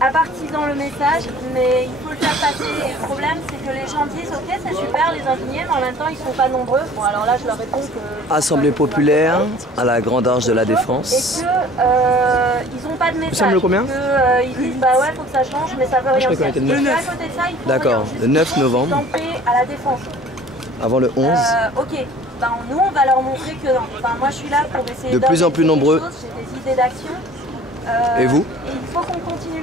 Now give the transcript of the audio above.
à partisan le message, mais il faut le faire passer. Et le problème, c'est que les gens disent ok, c'est super les indignés, mais en même temps, ils sont pas nombreux. Bon, alors là, je leur réponds que. Assemblée populaire à la Grande Arche de la Et Défense. que ils n'ont pas de message. semble combien Que, ils disent bah ouais, faut que ça change, mais ça veut rien crois qu'on dire. était le Et 9. puis, à côté de ça, il faut D'accord, le 9 novembre. camper à la Défense. Avant le 11. Ok, ben, nous on va leur montrer que non. Enfin, moi je suis là pour essayer De plus en plus d'organiser nombreux. des choses, j'ai des idées d'action. Et vous? Et il faut qu'on continue.